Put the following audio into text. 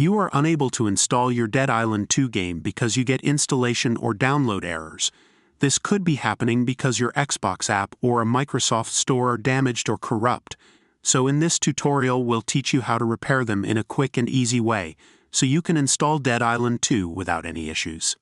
If you are unable to install your Dead Island 2 game because you get installation or download errors, this could be happening because your Xbox app or a Microsoft Store are damaged or corrupt. So in this tutorial we'll teach you how to repair them in a quick and easy way, so you can install Dead Island 2 without any issues.